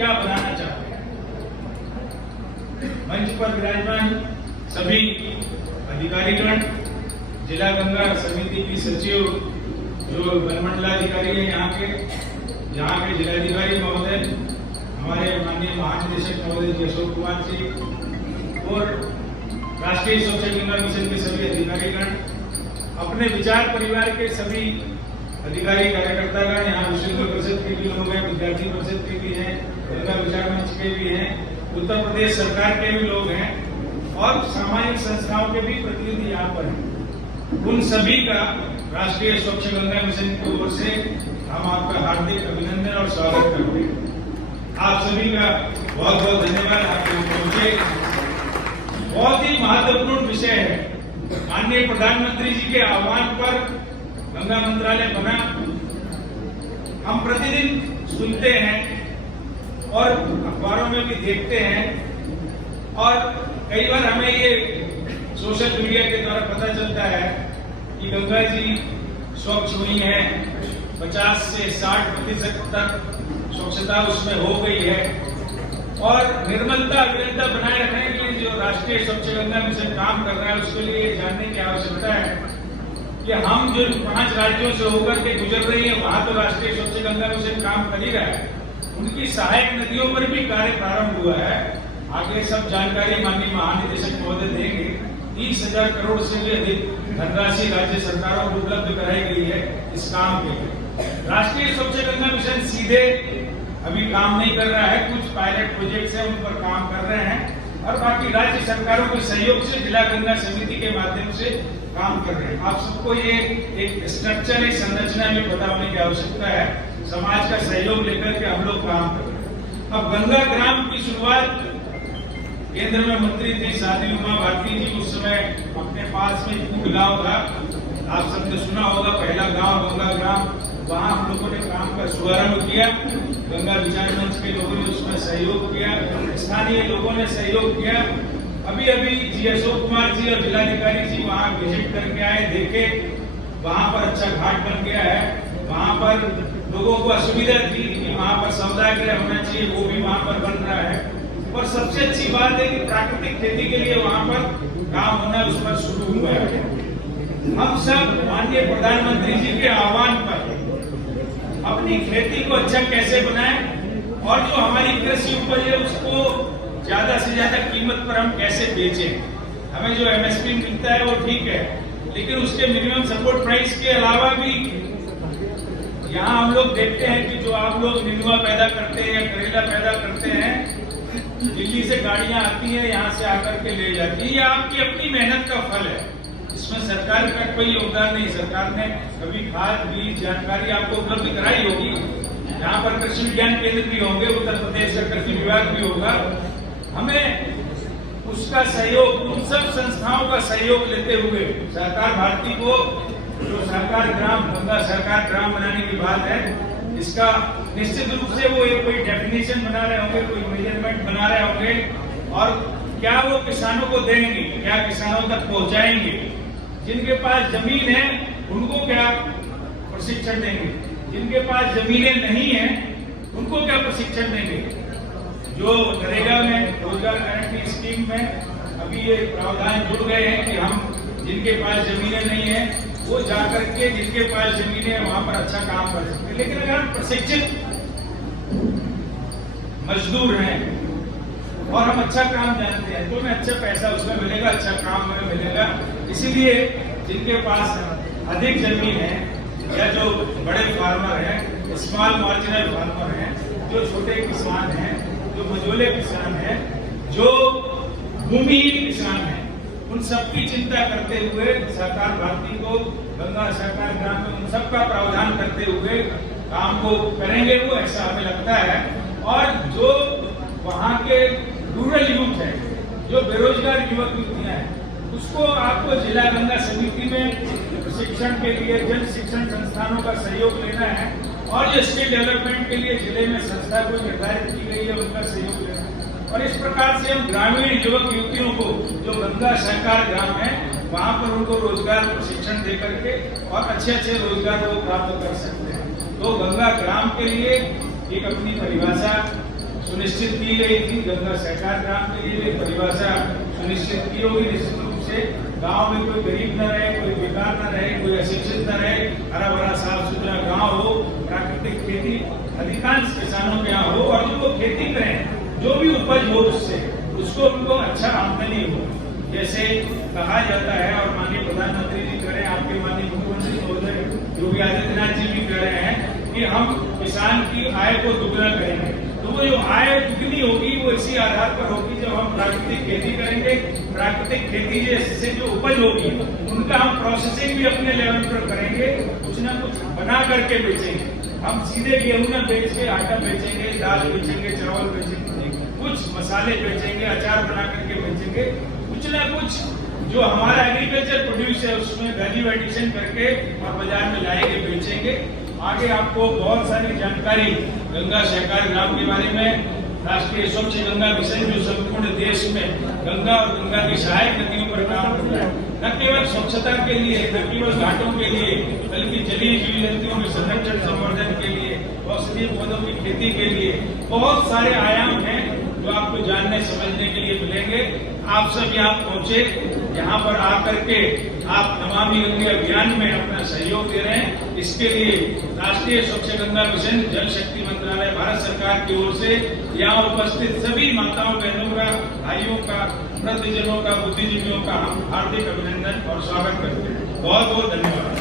क्या बनाना चाहते हैं। मंच पर विराजमान सभी अधिकारीगण, जिला गंगा समिति की सचिव, जो वनमंडलाधिकारी है यहाँ के जिलाधिकारी महोदय, हमारे माननीय महानिदेशक महोदय जी अशोक कुमार जी और राष्ट्रीय स्वच्छ गंगा मिशन के सभी अधिकारीगण, अपने विचार परिवार के सभी अधिकारी कार्यकर्तागण, यहाँ विश्व परिषद के भी लोग हैं, विद्यार्थी परिषद के भी हैं, गंगा विचार मंच के भी हैं, उत्तर प्रदेश सरकार के भी लोग हैं और सामाजिक संस्थाओं के भी प्रतिनिधि यहाँ पर हैं। उन सभी का राष्ट्रीय स्वच्छ गंगा मिशन की ओर से हम आपका हार्दिक अभिनंदन और स्वागत करते हैं। आप सभी का बहुत बहुत धन्यवाद। आपके पहुंचे बहुत ही महत्वपूर्ण विषय है। माननीय प्रधानमंत्री जी के आह्वान पर गंगा मंत्रालय बना। हम प्रतिदिन सुनते हैं और अखबारों में भी देखते हैं और कई बार हमें ये सोशल मीडिया के द्वारा पता चलता है कि गंगा जी स्वच्छ हुई है, 50 से 60% तक स्वच्छता उसमें हो गई है और निर्मलता अविरलता बनाए रखने के लिए जो राष्ट्रीय स्वच्छ गंगा मिशन काम कर रहा है, उसके लिए जानने की आवश्यकता है कि हम जो 5 राज्यों से होकर के गुजर रही है, वहां तो राष्ट्रीय स्वच्छ गंगा मिशन काम कर ही रहा है। उनकी सहायक नदियों पर भी कार्य प्रारंभ हुआ है। आगे सब जानकारी माननीय महानिदेशक महोदय देंगे। 30,000 करोड़ से भी अधिक धनराशि राज्य सरकारों को उपलब्ध कराई गई है इस काम के लिए। राष्ट्रीय स्वच्छ गंगा मिशन सीधे अभी काम नहीं कर रहा है, कुछ पायलट प्रोजेक्ट्स हैं, उन पर काम कर रहे हैं और बाकी राज्य सरकारों के सहयोग से जिला गंगा समिति के माध्यम से काम कर रहे हैं। आप सबको ये एक स्ट्रक्चर, एक संरचना में पता होने की आवश्यकता है। समाज का सहयोग लेकर के हम लोग काम कर रहे हैं। अब गंगा ग्राम की शुरुआत केंद्र में मंत्री थी साध्वी उमा भारती जी, उस समय अपने पास में कूट गांव था, आप सबने सुना होगा, पहला गांव गंगा ग्राम, वहां हम लोगों ने काम का शुभारंभ किया। गंगा विचार मंच के लोगों ने उसमें सहयोग किया, स्थानीय लोगों ने सहयोग किया। अभी अभी जी अशोक कुमार जी और जिलाधिकारी जी वहां विजिट करके आए, देखे, वहां पर अच्छा घाट बन गया है। वहां पर लोगों को असुविधा थी कि वहां पर समुदाय गृह होना चाहिए, वो भी वहां पर बन रहा है और सबसे अच्छी बात है कि प्राकृतिक खेती के लिए वहां पर काम होना उस पर शुरू हुआ है। हम सब माननीय प्रधानमंत्री जी के आह्वान पर अपनी खेती को अच्छा कैसे बनाएं और जो हमारी कृषि उपज है उसको ज्यादा से ज्यादा कीमत पर हम कैसे बेचें। हमें जो एमएसपी मिलता है वो ठीक है, लेकिन उसके मिनिमम सपोर्ट प्राइस के अलावा भी यहाँ हम लोग देखते हैं कि जो आप लोग निनुआ पैदा करते हैं या करेला पैदा करते हैं, दिल्ली से गाड़ियां आती हैं, यहाँ से आकर के ले जाती है। ये आपकी अपनी मेहनत का फल है, इसमें सरकार का कोई योगदान नहीं। सरकार ने कभी खाद, बीज, जानकारी आपको उपलब्ध कराई होगी। यहाँ पर कृषि विज्ञान केंद्र भी होंगे, उत्तर प्रदेश का कृषि विभाग भी होगा। हमें उसका सहयोग, उन सब संस्थाओं का सहयोग लेते हुए सहकार भारती को, जो सहकार ग्राम, गंगा सहकार ग्राम बनाने की बात है, इसका निश्चित रूप से वो एक कोई डेफिनेशन बना रहे होंगे, कोई मेजरमेंट बना रहे होंगे और क्या वो किसानों को देंगे, क्या किसानों तक पहुंचाएंगे। जिनके पास जमीन है उनको क्या प्रशिक्षण देंगे, जिनके पास जमीनें नहीं है उनको क्या प्रशिक्षण देंगे। जो नरेगा में रोजगार गारंटी स्कीम में अभी ये प्रावधान जुड़ गए हैं कि हम जिनके पास जमीनें नहीं है वो जाकर के जिनके पास जमीनें है वहां पर अच्छा काम कर सकते हैं। लेकिन अगर प्रशिक्षित मजदूर हैं और हम अच्छा काम जानते हैं तो हमें अच्छा पैसा उसमें मिलेगा, अच्छा काम हमें मिलेगा। इसीलिए जिनके पास अधिक जमीन है या जो बड़े फार्मर हैं, स्मॉल मार्जिनल फार्मर हैं, जो छोटे किसान हैं, जो मझोले किसान हैं, जो भूमिहीन किसान हैं, उन सबकी चिंता करते हुए सहकार भारती को गंगा सहकार ग्राम में उन सबका प्रावधान करते हुए काम को करेंगे वो, ऐसा हमें लगता है। और जो वहाँ के रूरल यूथ है, जो बेरोजगार युवक युवतियां हैं, उसको आपको जिला गंगा समिति में प्रशिक्षण के लिए जन शिक्षण संस्थानों का सहयोग लेना है और जो स्किल डेवलपमेंट के लिए जिले में संस्था को निर्धारित की गई है उनका सहयोग लेना है। और इस प्रकार से हम ग्रामीण युवक युवतियों को जो गंगा सहकार ग्राम है वहां पर उनको रोजगार प्रशिक्षण दे करके और अच्छे अच्छे रोजगार वो प्राप्त कर सकते हैं। तो गंगा ग्राम के लिए एक अपनी परिभाषा सुनिश्चित की गई थी। गंगा सहकार ग्राम के लिए एक परिभाषा सुनिश्चित की होगी निश्चित रूप से। गांव में कोई गरीब न रहे, कोई बेकार न रहे, कोई अशिक्षित न रहे, हरा भरा साफ सुथरा गांव हो, प्राकृतिक खेती अधिकांश किसानों के यहाँ हो, और जो वो खेती करें, जो भी उपज हो उससे उसको उनको अच्छा आमदनी हो। जैसे कहा जाता है, और माननीय प्रधानमंत्री जी कह रहे हैं, आपके माननीय मुख्यमंत्री महोदय योगी आदित्यनाथ जी भी कह रहे हैं कि हम किसान की आय को दुगना करेंगे। तो वो जो आय दुगनी होगी वो इसी आधार पर होगी जब हम प्राकृतिक खेती करेंगे। प्राकृतिक खेती से जो उपज होगी उनका हम प्रोसेसिंग भी अपने लेवल पर करेंगे, कुछ ना कुछ बना करके बेचेंगे। हम सीधे गेहूं न बेच के आटा बेचेंगे, दाल बेचेंगे, चावल बेचेंगे, कुछ मसाले बेचेंगे, अचार बना करके बेचेंगे। कुछ ना कुछ जो हमारा एग्रीकल्चर प्रोड्यूस है उसमें वैल्यू एडिशन करके और बाजार में लाएंगे, बेचेंगे। आगे आपको बहुत सारी जानकारी गंगा सहकार ग्राम के बारे में, राष्ट्रीय स्वच्छ गंगा मिशन जो संपूर्ण देश में गंगा और गंगा की सहायक नदियों पर काम करता है, न केवल स्वच्छता के लिए, न केवल घाटों के लिए, बल्कि जलीय जीव जंतुओं के संरक्षण संवर्धन के लिए, औषधीय पौधों की खेती के लिए बहुत सारे आयाम हैं जो आपको जानने समझने के लिए मिलेंगे। आप सब यहाँ पहुंचे, यहाँ पर आकर के आप नमामि गंगे अभियान में अपना सहयोग दे रहे हैं। इसके लिए राष्ट्रीय स्वच्छ गंगा मिशन, जल शक्ति मंत्रालय, भारत सरकार की ओर से यहाँ उपस्थित सभी माताओं बहनों का, भाइयों का, वृद्धजनों का, बुद्धिजीवियों का हम हार्दिक अभिनंदन और स्वागत करते हैं। बहुत बहुत धन्यवाद।